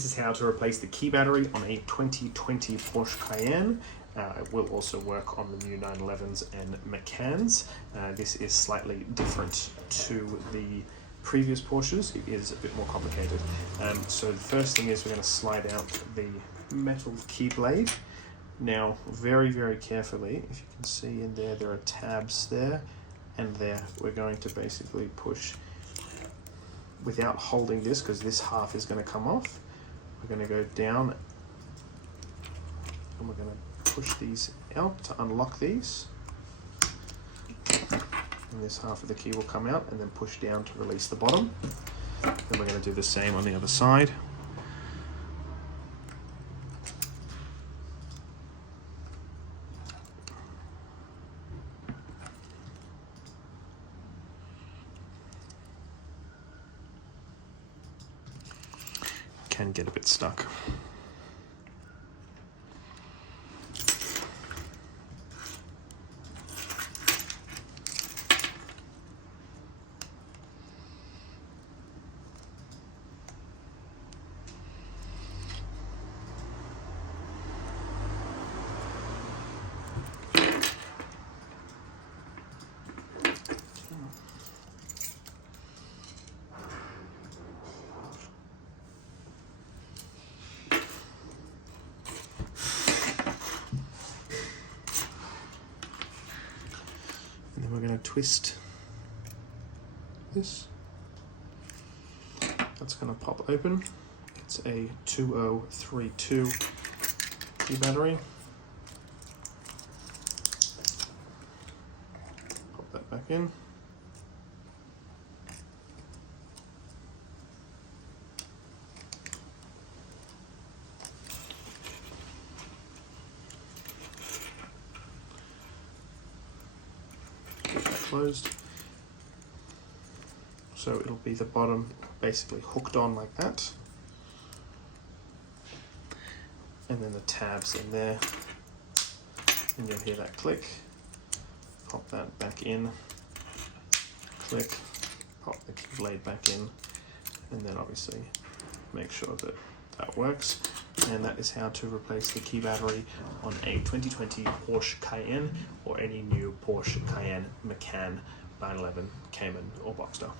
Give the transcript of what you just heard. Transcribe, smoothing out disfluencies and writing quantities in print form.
This is how to replace the key battery on a 2020 Porsche Cayenne. It will also work on the new 911s and Macans. This is slightly different to the previous Porsches. It is a bit more complicated. So the first thing is we're going to slide out the metal key blade. Now, very, very carefully, if you can see in there, there are tabs there and there. We're going to basically push without holding this, because this half is going to come off. We're going to go down and we're going to push these out to unlock these. And this half of the key will come out, and then push down to release the bottom. Then we're going to do the same on the other side. Can get a bit stuck. And then we're going to twist this. That's going to pop open. It's a 2032 key battery. Pop that back in. Closed. So it'll be the bottom basically hooked on like that, and then the tabs in there, and you'll hear that click. Pop that back in, click, pop the key blade back in, and then obviously make sure that that works. And that is how to replace the key battery on a 2020 Porsche Cayenne or any new Porsche Cayenne, Macan, 911, Cayman or Boxster.